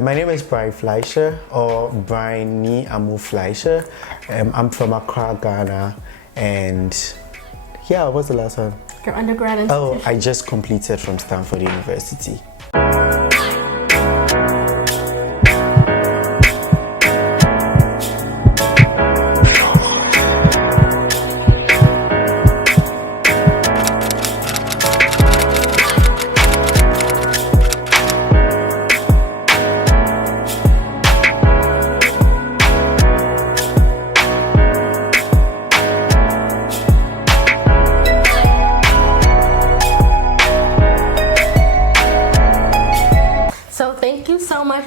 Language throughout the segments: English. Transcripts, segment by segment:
My name is Brian Fleischer, or Brian Ni Amu Fleischer. I'm from Accra, Ghana, and yeah, what's the last one? Your undergrad institution? Oh, I just completed from Stanford University.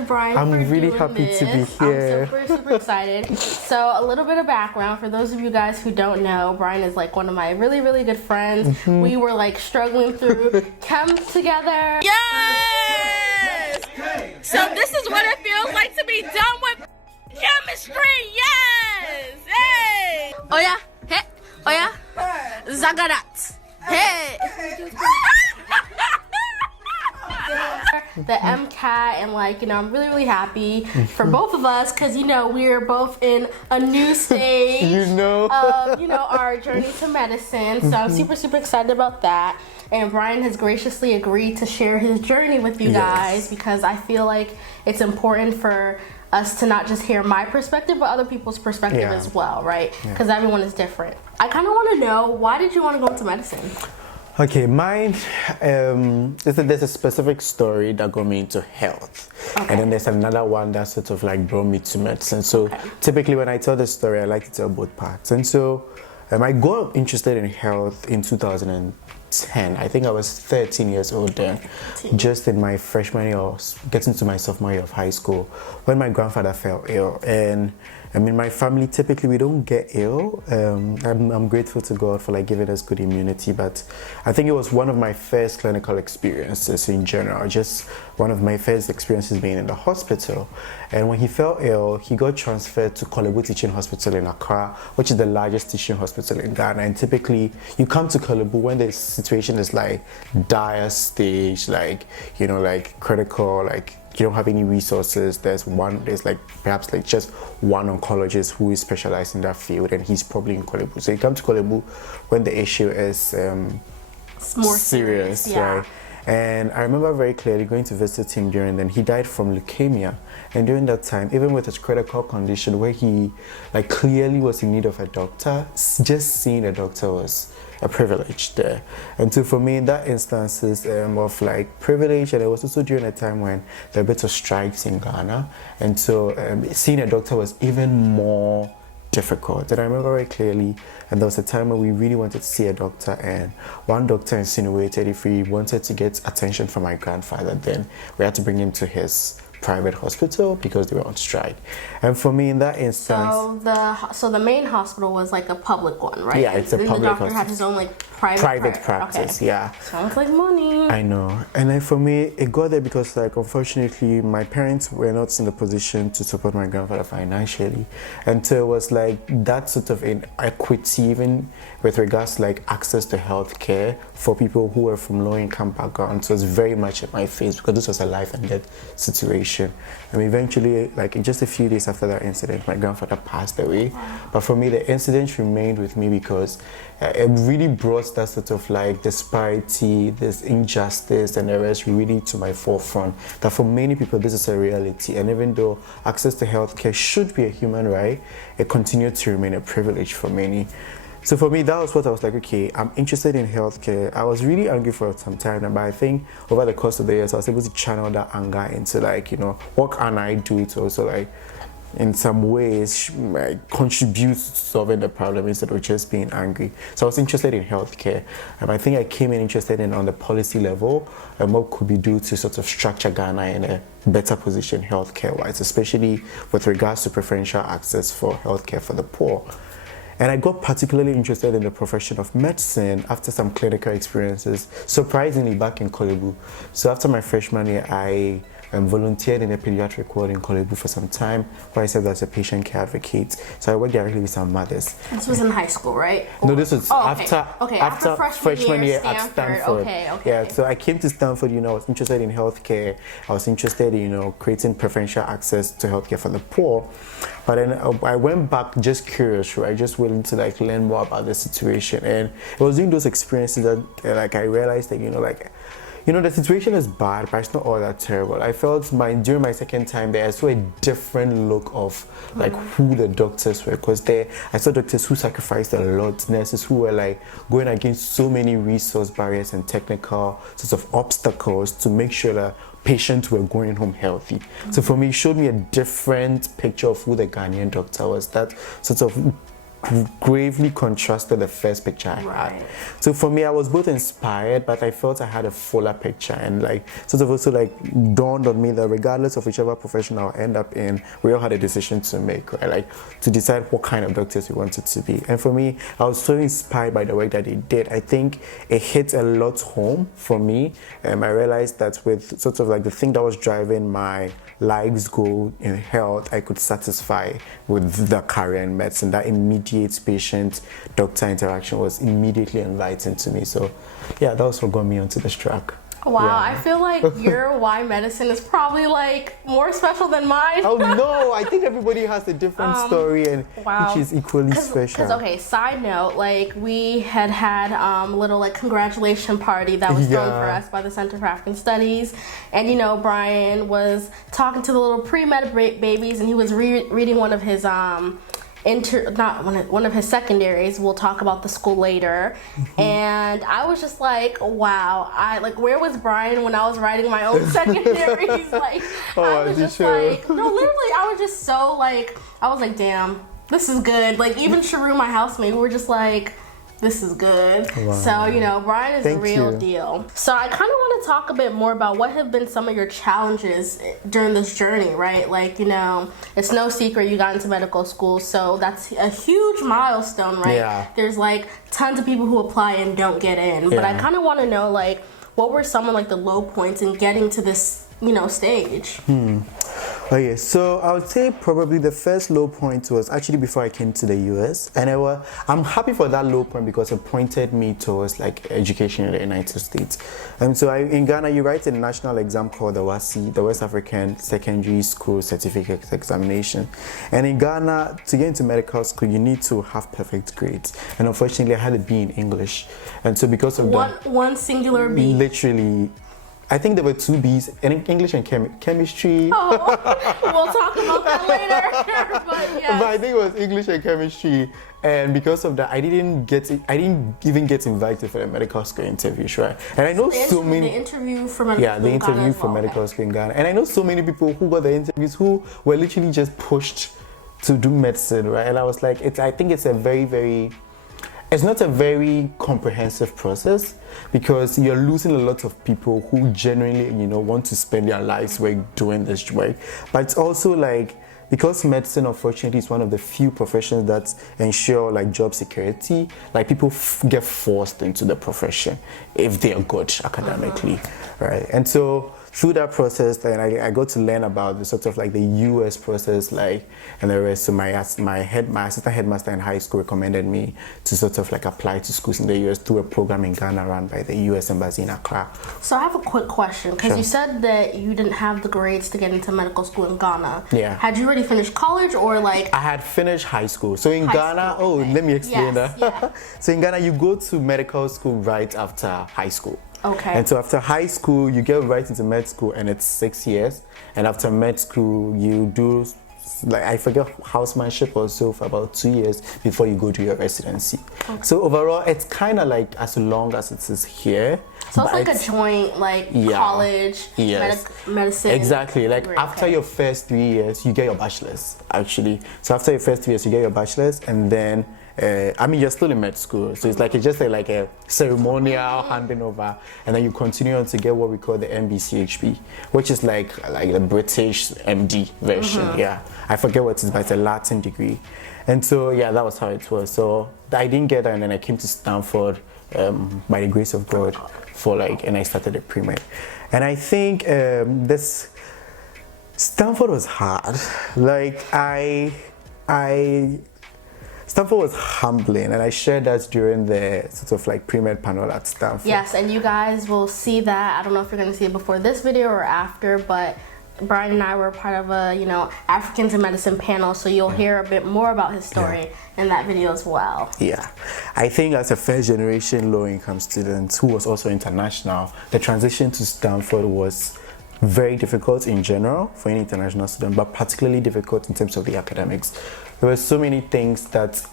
Brian, I'm really happy to be here. I'm super excited. So a little bit of background for those of you guys who don't know, Brian is like one of my really good friends. We were like struggling through chem together. Yes! So this is what it feels like to be done with chemistry. Yes! Hey! Oh yeah, hey! Oh yeah, Zagadat. Hey! The MCAT, and like, you know, I'm really happy for both of us because, you know, we're both in a new stage of, you know, our journey to medicine. So I'm super excited about that. And Brian has graciously agreed to share his journey with you guys because I feel like it's important for us to not just hear my perspective, but other people's perspective as well, right? Because everyone is different. I kind of want to know, why did you want to go into medicine? Okay, mine, there's a specific story that got me into health. And then there's another one that sort of like brought me to medicine. So typically when I tell the story, I like to tell both parts. And so I got interested in health in 2010. I think I was 13 years old then, just in my freshman year, getting to my sophomore year of high school, when my grandfather fell ill. And I mean, my family, typically we don't get ill. I'm grateful to God for like giving us good immunity, but I think it was one of my first clinical experiences in general, just one of my first experiences being in the hospital. And when he fell ill, he got transferred to Kolebu Teaching Hospital in Accra, which is the largest teaching hospital in Ghana. And typically you come to Kolebu when the situation is like dire stage, like, you know, like critical, like you don't have any resources. There's like perhaps like just one oncologist who is specialized in that field, and he's probably in Kolebu. So you come to Kolebu when the issue is more serious, right? And I remember very clearly going to visit him during then. He died from leukemia, and during that time, even with his critical condition where he like clearly was in need of a doctor, just seeing a doctor was a privilege there. And so for me, in that instances of like privilege, and it was also during a time when there were bits of strikes in Ghana, and so seeing a doctor was even more difficult. And I remember very clearly, and there was a time when we really wanted to see a doctor, and one doctor insinuated if we wanted to get attention from my grandfather, then we had to bring him to his private hospital because they were on strike. And for me, in that instance, so the main hospital was like a public one, right? Yeah, it's a public hospital. The doctor had his own like private practice. Okay. Yeah, sounds like money. I know. And then for me, it got there because like unfortunately my parents were not in the position to support my grandfather financially, and so it was like that sort of inequity even with regards to like access to healthcare for people who were from low income backgrounds was very much in my face, because this was a life and death situation. And eventually, like in just a few days after that incident, my grandfather passed away. But for me, the incident remained with me because it really brought that sort of like disparity, this injustice and the rest really to my forefront, that for many people this is a reality. And even though access to healthcare should be a human right, it continued to remain a privilege for many. So for me, that was what I was like, okay, I'm interested in healthcare. I was really angry for some time, but I think over the course of the years, I was able to channel that anger into like, you know, what can I do to also like, in some ways, like, contribute to solving the problem instead of just being angry. So I was interested in healthcare. I think I came in interested in on the policy level and what could be done to sort of structure Ghana in a better position healthcare-wise, especially with regards to preferential access for healthcare for the poor. And I got particularly interested in the profession of medicine after some clinical experiences, surprisingly back in Kolebu. So after my freshman year, I volunteered in a pediatric ward in Kolebu for some time, where I served as a patient care advocate. So I worked directly with some mothers. This was in high school, right? No, this was after freshman year at Stanford. Okay. Yeah, so I came to Stanford, I was interested in healthcare. I was interested in, creating preferential access to healthcare for the poor. But then I went back just curious, right? Just willing to learn more about the situation. And it was during those experiences that I realized that, the situation is bad, but it's not all that terrible. I felt during my second time there, I saw a different look of who the doctors were, because I saw doctors who sacrificed a lot, nurses who were going against so many resource barriers and technical sorts of obstacles to make sure that patients were going home healthy. So for me, it showed me a different picture of who the Ghanaian doctor was. That sort of gravely contrasted the first picture I had. So for me, I was both inspired, but I felt I had a fuller picture, and sort of also dawned on me that regardless of whichever profession I'll end up in, we all had a decision to make, right? To decide what kind of doctors we wanted to be. And for me, I was so inspired by the work that they did. I think it hit a lot home for me. I realized that with sort of the thing that was driving my life's goal in health, I could satisfy with the career in medicine. That immediate patient-doctor interaction was immediately inviting to me. So yeah, that was what got me onto this track. Wow, yeah. I feel like your why medicine is probably more special than mine. Oh no, I think everybody has a different story, and which is equally special. Because okay, side note, we had a little congratulation party that was thrown for us by the Center for African Studies, and Brian was talking to the little pre-med babies, and he was reading one of his one of his secondaries. We'll talk about the school later. And I was just wow, where was Brian when I was writing my own secondaries? I was just no, literally, I was just so I was damn, this is good. Even Sharu, my housemate, we were just this is good. Wow. So, Brian is the real deal. So I kind of want to talk a bit more about what have been some of your challenges during this journey, right? It's no secret you got into medical school, so that's a huge milestone, right? Yeah. There's tons of people who apply and don't get in. But I kind of want to know what were some of the low points in getting to this stage? Okay, so I would say probably the first low point was actually before I came to the US, and I'm happy for that low point because it pointed me towards education in the United States. So in Ghana, you write a national exam called the WASSCE, the West African Secondary School Certificate Examination. And in Ghana, to get into medical school, you need to have perfect grades. And unfortunately, I had a B in English. And so because of one singular B. Literally. I think there were 2 B's, English and chemistry. Oh, we'll talk about that later. But yes. But I think it was English and chemistry, and because of that, I didn't even get invited for the medical school interviews, right? And I know the interview for medical school. Yeah, the interview for medical school in Ghana, and I know so many people who got the interviews who were literally just pushed to do medicine, right? And I was I think it's a very it's not a very comprehensive process, because you're losing a lot of people who genuinely, want to spend their lives doing this work. But it's also because medicine, unfortunately, is one of the few professions that ensure job security. People get forced into the profession if they are good academically, right? And so through that process, then I got to learn about the sort of the US process, and the rest. So my assistant headmaster in high school recommended me to sort of apply to schools in the US through a program in Ghana run by the US Embassy in Accra. So I have a quick question, because you said that you didn't have the grades to get into medical school in Ghana. Yeah. Had you already finished college, or I had finished high school. So in Ghana, let me explain that. Yeah. So in Ghana, you go to medical school right after high school. Okay. And so after high school, you get right into med school, and it's 6 years. And after med school, you do, I forget, housemanship or so for about 2 years before you go to your residency. Okay. So overall, it's kind of as long as it is here. So it's a joint, college, medicine. Exactly. After your first 3 years, you get your bachelor's, actually. So after your first 3 years, you get your bachelor's, and then you're still in med school, so it's just a ceremonial handing over, and then you continue on to get what we call the MBCHP, which is like the British MD version. Yeah, I forget what it is, but it's a Latin degree. And so yeah, that was how it was. So I didn't get that, and then I came to Stanford by the grace of God and I started a pre-med. And I think Stanford was hard. Like Stanford was humbling, and I shared that during the sort of like pre-med panel at Stanford. Yes, and you guys will see that. I don't know if you're going to see it before this video or after, but Brian and I were part of a, Africans in Medicine panel, so you'll hear a bit more about his story in that video as well. Yeah, I think as a first generation low-income student who was also international, the transition to Stanford was very difficult in general for any international student, but particularly difficult in terms of the academics. There were so many things that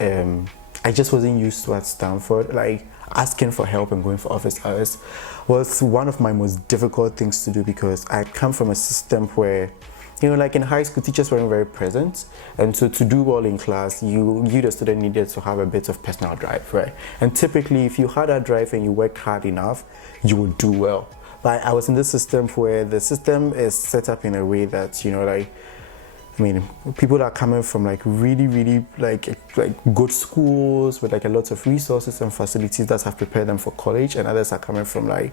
I just wasn't used to at Stanford. Like asking for help and going for office hours was one of my most difficult things to do, because I come from a system where, like in high school, teachers weren't very present, and so to do well in class, you the student needed to have a bit of personal drive, right? And typically, if you had that drive and you worked hard enough, you would do well. But I was in this system where the system is set up in a way that, people are coming from like really like good schools with like a lot of resources and facilities that have prepared them for college, and others are coming from like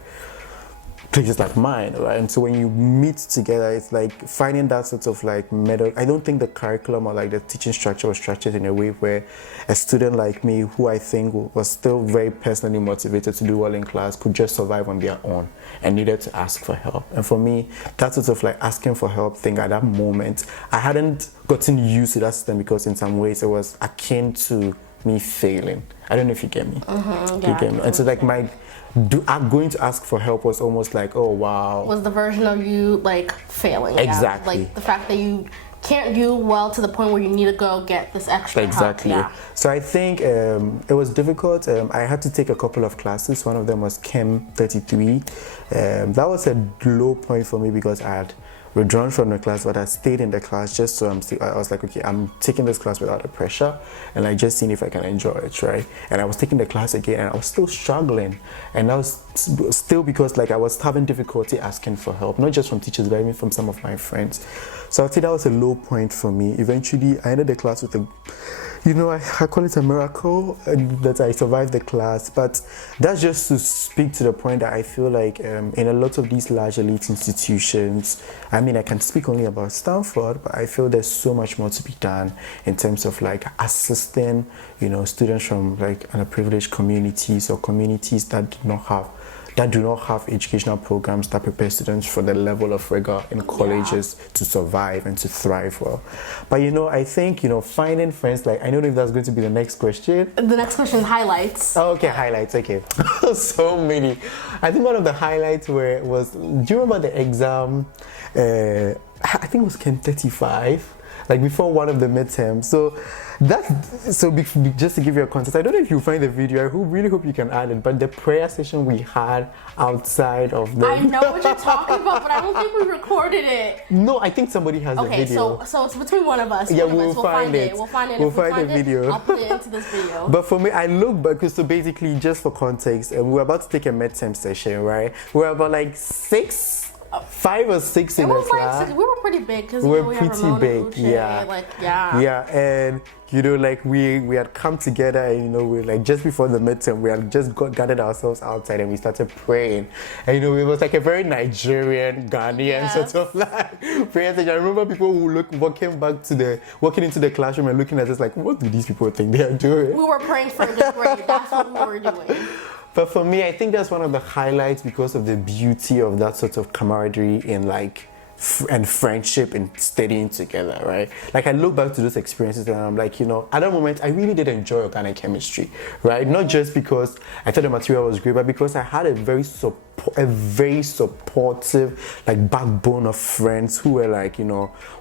places like mine, right? And so when you meet together, it's like finding that sort of like middle. I don't think the curriculum or like the teaching structure was structured in a way where a student like me, who I think was still very personally motivated to do well in class, could just survive on their own and needed to ask for help. And for me, that sort of like asking for help thing at that moment, I hadn't gotten used to that system, because in some ways it was akin to me failing. I don't know if you get me. You get me? And so like I'm going to ask for help was almost like, oh wow. Was the version of you like failing. Exactly. Yeah. Like the fact that you can't do well to the point where you need to go get this extra help. Yeah. So I think it was difficult. I had to take a couple of classes. One of them was Chem 33. That was a low point for me, because I had withdrawn from the class, but I stayed in the class just so I was like, okay, I'm taking this class without the pressure, and like just seeing if I can enjoy it, right? And I was taking the class again, and I was still struggling, and I was still, because like I was having difficulty asking for help, not just from teachers, but even from some of my friends. So I'd say that was a low point for me. Eventually, I ended the class with I call it a miracle that I survived the class, but that's just to speak to the point that I feel like in a lot of these large elite institutions, I can speak only about Stanford, but I feel there's so much more to be done in terms of like assisting, students from like underprivileged communities or communities that do not have educational programs that prepare students for the level of rigor in colleges to survive and to thrive well. But I think finding friends, like I don't know if that's going to be the next question. The next question is highlights. Oh, okay, highlights. Okay, so many. I think one of the highlights was. Do you remember the exam? I think it was Chem 35. Like before one of the midterms. Just to give you a context, I don't know if you find the video. I really hope you can add it. But the prayer session we had outside of the. I know what you're talking about, but I don't think we recorded it. No, I think somebody has the video. Okay, so it's between one of us. Yeah, we'll find it. We'll find it. We'll find the video. I'll put it into this video. But for me, I look back. So basically, just for context, we were about to take a midterm session, right? We were about like 5 or 6 in the class. We were pretty big because we were we pretty big, yeah. And like we had come together, and we like just before the midterm, we had just gathered ourselves outside and we started praying. And it was like a very Nigerian, Ghanaian sort of like prayer session. I remember people who walking into the classroom and looking at us like, what do these people think they are doing? We were praying for a good grade. That's what we were doing. But for me, I think that's one of the highlights because of the beauty of that sort of camaraderie and friendship and studying together, right? Like I look back to those experiences and I'm like, at that moment, I really did enjoy organic chemistry, right? Not just because I thought the material was great, but because I had a very supportive like backbone of friends who were like,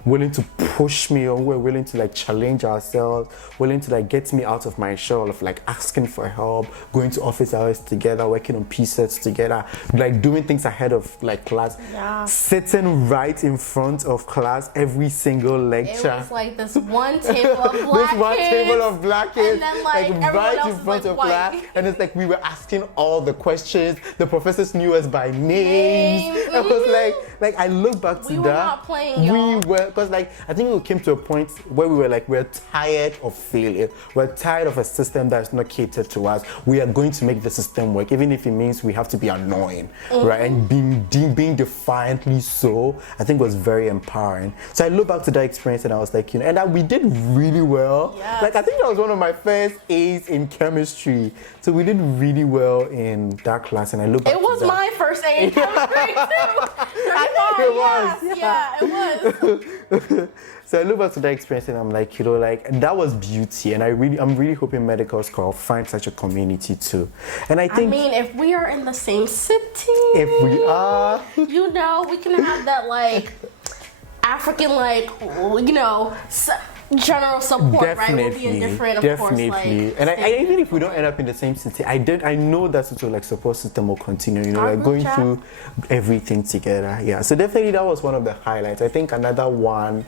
willing to push me, or who were willing to like challenge ourselves, willing to like get me out of my shell of like asking for help, going to office hours together, working on P-sets together, like doing things ahead of like class, sitting right in front of class every single lecture. It was like this one table of black kids, and then like right in front of class, and it's like we were asking all the questions. The professors knew us by names. It was like like I look back to that. We were not playing, y'all. We were, because like I think we came to a point where we were like, we're tired of failure. We're tired of a system that's not catered to us. We are going to make the system work, even if it means we have to be annoying, right? And being defiantly so, I think was very empowering. So I look back to that experience and I was like, and that we did really well. Yes. Like I think that was one of my first A's in chemistry. So we did really well in that class, and I look back It was to that. my first A in chemistry too. I think it was. Yeah, it was. So I look back to that experience and I'm like, like that was beauty, and I'm really hoping medical school find such a community too. And I think if we are in the same city, if we are, we can have that like African general support, definitely, right? We'll be in different, of course, like, and I even if we don't end up in the same city, I know that sort of like support system will continue, like going through everything together. Yeah, so definitely that was one of the highlights. I think another one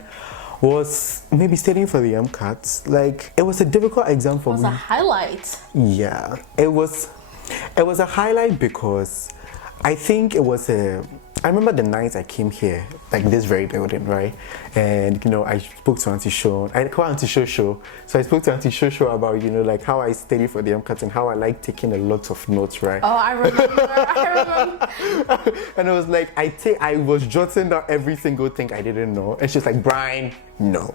was maybe studying for the MCATs. Like it was a difficult exam for me. It was a highlight. Yeah, it was a highlight because I think it was I remember the night I came here, like this very building, right? And I spoke to Auntie Seun. I call Auntie Shosho. So I spoke to Auntie Shosho about like how I study for the MCAT and how I like taking a lot of notes, right? Oh, I remember. And it was like I was jotting down every single thing I didn't know. And she's like, Brian, no,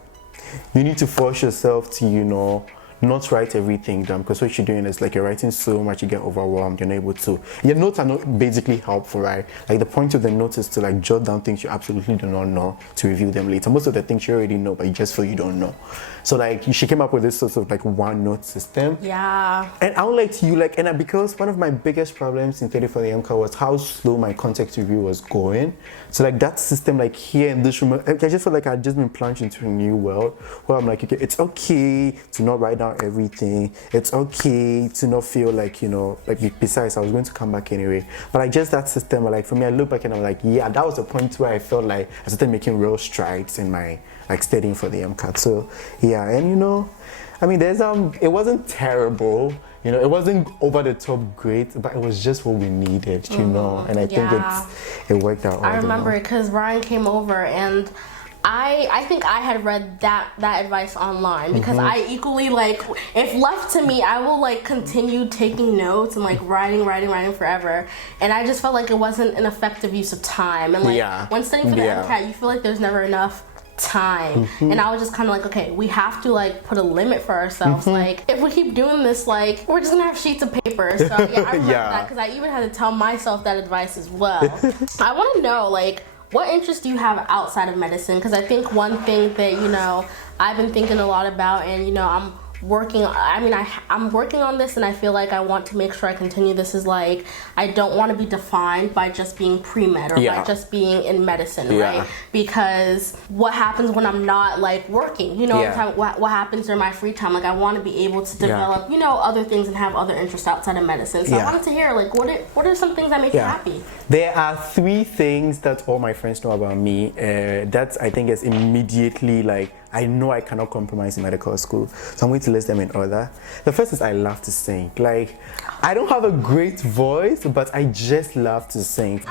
you need to force yourself to not write everything down, because what you're doing is like you're writing so much you get overwhelmed, you're not able to. Your notes are not basically helpful, right? Like the point of the notes is to like jot down things you absolutely do not know to review them later. Most of the things you already know, but you just feel you don't know. So like she came up with this sort of like one note system. Yeah. And I would like to and because one of my biggest problems in study for the MCAT was how slow my context review was going. So like that system, like here in this room, I just felt like I'd just been plunged into a new world where I'm like, okay, it's okay to not write down everything. It's okay to not feel like, besides I was going to come back anyway. But like just that system, like for me, I look back and I'm like, yeah, that was the point where I felt like I started making real strides in my like studying for the MCAT. So yeah, and there's it wasn't terrible. It wasn't over the top great, but it was just what we needed, and I think it worked out. I remember it because Ryan came over and I think I had read that advice online because I equally if left to me, I will continue taking notes and writing forever, and I just felt like it wasn't an effective use of time. And when studying for the MCAT, you feel like there's never enough time, and I was just kind of okay, we have to put a limit for ourselves. If we keep doing this, we're just gonna have sheets of paper. So yeah, I remember that because I even had to tell myself that advice as well. I want to know what interests do you have outside of medicine? Because I think one thing that I've been thinking a lot about, and I'm working on this, and I feel like I want to make sure I continue this, is I don't want to be defined by just being pre-med or by just being in medicine, right? Because what happens when I'm not working, what happens during my free time, I want to be able to develop other things and have other interests outside of medicine. So I wanted to hear what are some things that make you happy? There are 3 things that all my friends know about me that I think is immediately I know I cannot compromise in medical school, so I'm going to list them in order. The first is I love to sing. I don't have a great voice, but I just love to sing.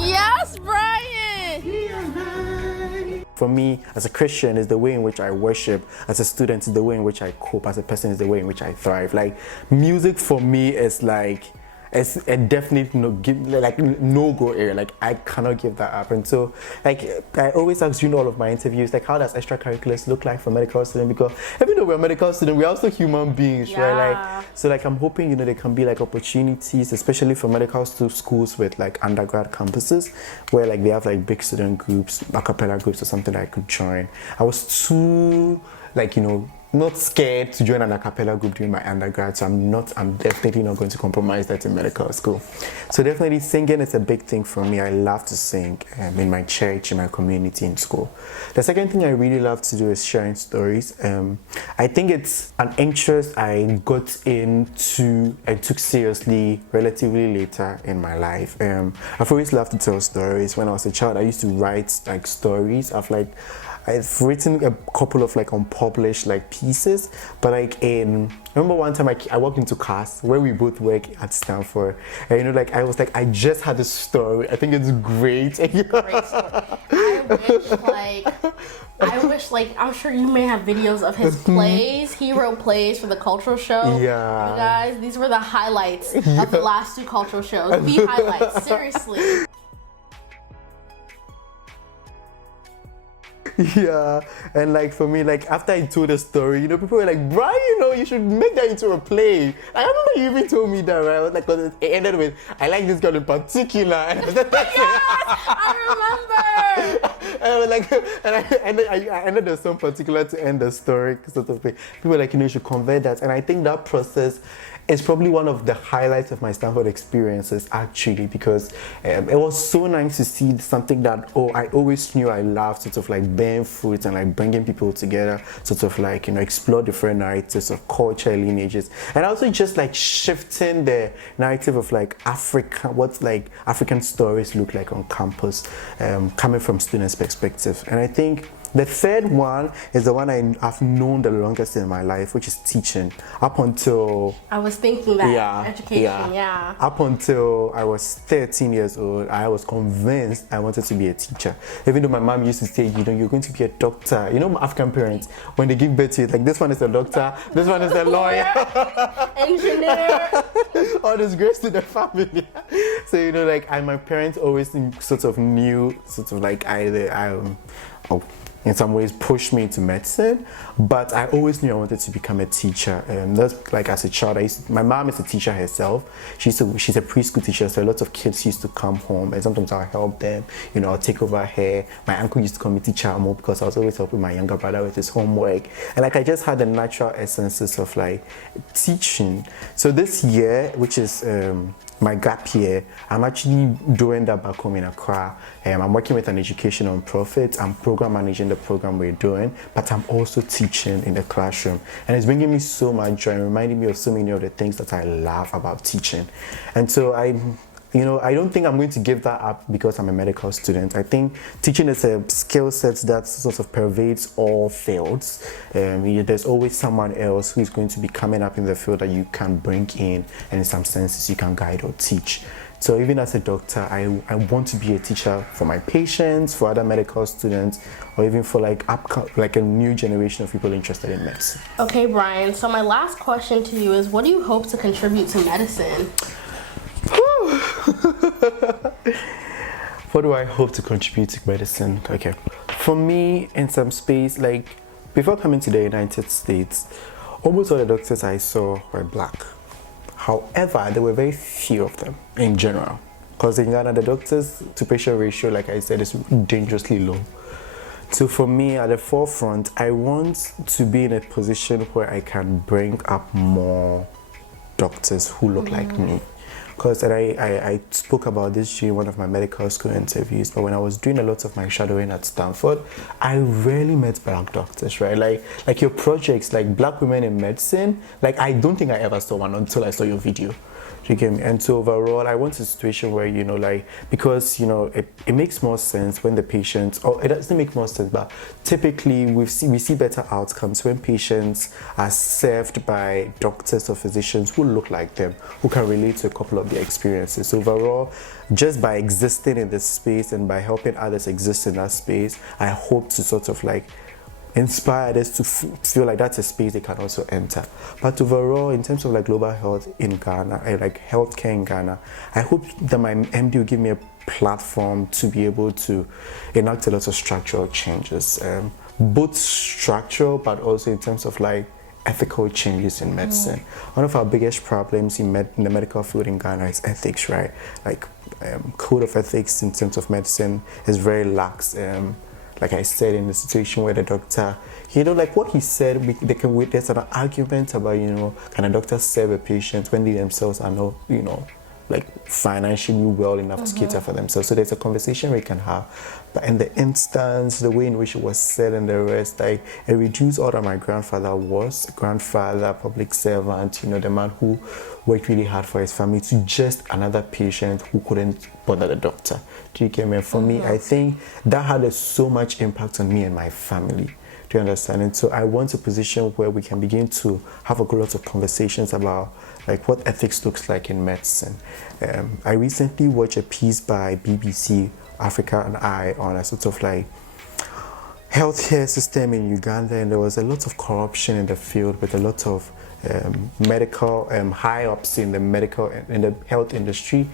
Yes, Brian! For me, as a Christian, is the way in which I worship. As a student, is the way in which I cope. As a person, is the way in which I thrive. Music for me is it's a definite no-go area. I cannot give that up. And so I always ask all of my interviews, how does extracurriculars look like for medical students? Because even though we're medical students, we're also human beings, right? So I'm hoping there can be opportunities, especially for medical schools with undergrad campuses, where they have big student groups, a cappella groups or something that I could join. I was too not scared to join an a cappella group during my undergrad, so I'm definitely not going to compromise that in medical school. So definitely singing is a big thing for me. I love to sing in my church, in my community, in school. The second thing I really love to do is sharing stories. I think it's an interest I got into and took seriously relatively later in my life. I've always loved to tell stories. When I was a child, I used to write stories. I've written a couple of like unpublished like pieces, but like I remember one time I walked into class where we both work at Stanford, and you know, like I was like, I just had a story. I think it's great. Great story. I wish like I'm sure you may have videos of his plays. He wrote plays for the cultural show. Yeah. You guys, these were the highlights of the last 2 cultural shows. The highlights, seriously. Yeah, and like for me, like after I told the story, you know, people were like, Brian, you know, you should make that into a play. I remember you even told me that, right? I was like, 'cause it ended with, I like this girl in particular. And I was like, Yes, I remember. and I was like, and I ended with some particular to end the story sort of thing. People were like, you know, you should convey that. And I think that process is probably one of the highlights of my Stanford experiences, actually, because it was so nice to see something that, I always knew I loved, sort of like bearing fruit and like bringing people together, sort of like, you know, explore different narratives of culture, lineages, and also just like shifting the narrative of like Africa, what like African stories look like on campus, coming from students' perspective. And I think the third one is the one I've known the longest in my life, which is teaching. Up until I was thinking that education, yeah. Up until I was 13 years old, I was convinced I wanted to be a teacher. Even though my mom used to say, you know, you're going to be a doctor. You know, my African parents, when they give birth to you, like this one is a doctor, this one is a lawyer, engineer. All disgrace to the family. So you know, like my parents always sort of knew, sort of like in some ways pushed me into medicine, but I always knew I wanted to become a teacher. That's like as a child, my mom is a teacher herself. She's a preschool teacher, so a lot of kids used to come home, and sometimes I'll help them. You know, I'll take over her. My uncle used to call me teacher more because I was always helping my younger brother with his homework, and like I just had the natural essences of like teaching. So this year, which is my gap year, I'm actually doing that back home in Accra. I'm working with an education non-profit. I'm program managing the program we're doing, but I'm also teaching in the classroom. And it's bringing me so much joy and reminding me of so many of the things that I love about teaching. And so I don't think I'm going to give that up because I'm a medical student. I think teaching is a skill set that sort of pervades all fields. There's always someone else who is going to be coming up in the field that you can bring in, and in some senses you can guide or teach. So even as a doctor, I want to be a teacher for my patients, for other medical students, or even for like a new generation of people interested in medicine. Okay, Brian, so my last question to you is, what do you hope to contribute to medicine? What do I hope to contribute to medicine? Okay, for me, in some space, like before coming to the United States, almost all the doctors I saw were black. However, there were very few of them in general, because in Ghana the doctors to patient ratio, like I said, is dangerously low. So for me, at the forefront, I want to be in a position where I can bring up more doctors who look like me. Because I spoke about this during one of my medical school interviews, but when I was doing a lot of my shadowing at Stanford, I rarely met black doctors, right? Like your projects, like Black Women in Medicine, like I don't think I ever saw one until I saw your video. You get me? And so overall, I want a situation where, you know, like, because, you know, it makes more sense when the patients, or it doesn't make more sense, but typically we see better outcomes when patients are served by doctors or physicians who look like them, who can relate to a couple of their experiences. So overall, just by existing in this space and by helping others exist in that space, I hope to sort of like inspire us to feel like that's a space they can also enter. But overall, in terms of like global health in Ghana, like healthcare in Ghana, I hope that my MD will give me a platform to be able to enact a lot of structural changes, both structural but also in terms of like ethical changes in medicine. One of our biggest problems in the medical field in Ghana is ethics, right? Like code of ethics in terms of medicine is very lax. Like I said, in the situation where the doctor, you know, like what he said, there's an argument about, you know, can a doctor serve a patient when they themselves are not, you know, like financially well enough to cater for themselves. So there's a conversation we can have. But in the instance, the way in which it was said and the rest, I reduced all that my grandfather was, grandfather, public servant, you know, the man who worked really hard for his family, to just another patient who couldn't bother the doctor. Do you get me? For me, I think that had so much impact on me and my family. Do you understand? And so I want a position where we can begin to have a lot of conversations about like what ethics looks like in medicine. I recently watched a piece by BBC Africa and I on a sort of like healthcare system in Uganda, and there was a lot of corruption in the field with a lot of medical high ups in the health industry,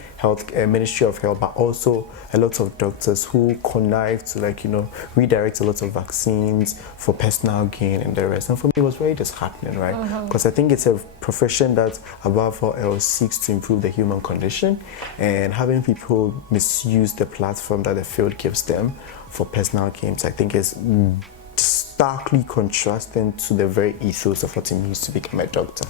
Ministry of Health, but also a lot of doctors who connive to, like, you know, redirect a lot of vaccines for personal gain and the rest. And for me, it was very disheartening, right? Because I think it's a profession that above all else seeks to improve the human condition, and having people misuse the platform that the field gives them for personal gains, I think is starkly contrasting to the very ethos of what it means to become a doctor.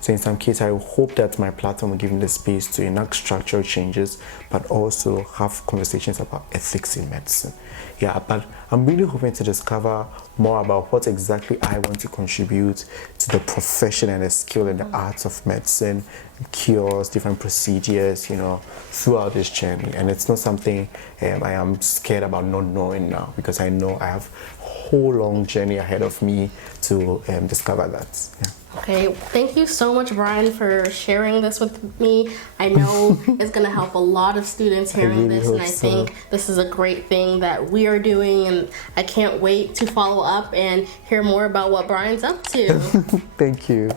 So in some cases, I hope that my platform will give me the space to enact structural changes, but also have conversations about ethics in medicine. Yeah, but I'm really hoping to discover more about what exactly I want to contribute to the profession and the skill and the arts of medicine, cures, different procedures, you know, throughout this journey. And it's not something I am scared about not knowing now, because I know I have a whole long journey ahead of me to discover that. Yeah. Okay, thank you so much, Brian, for sharing this with me. I know it's going to help a lot of students hearing this, and I think this is a great thing that we are doing, and I can't wait to follow up and hear more about what Brian's up to. Thank you.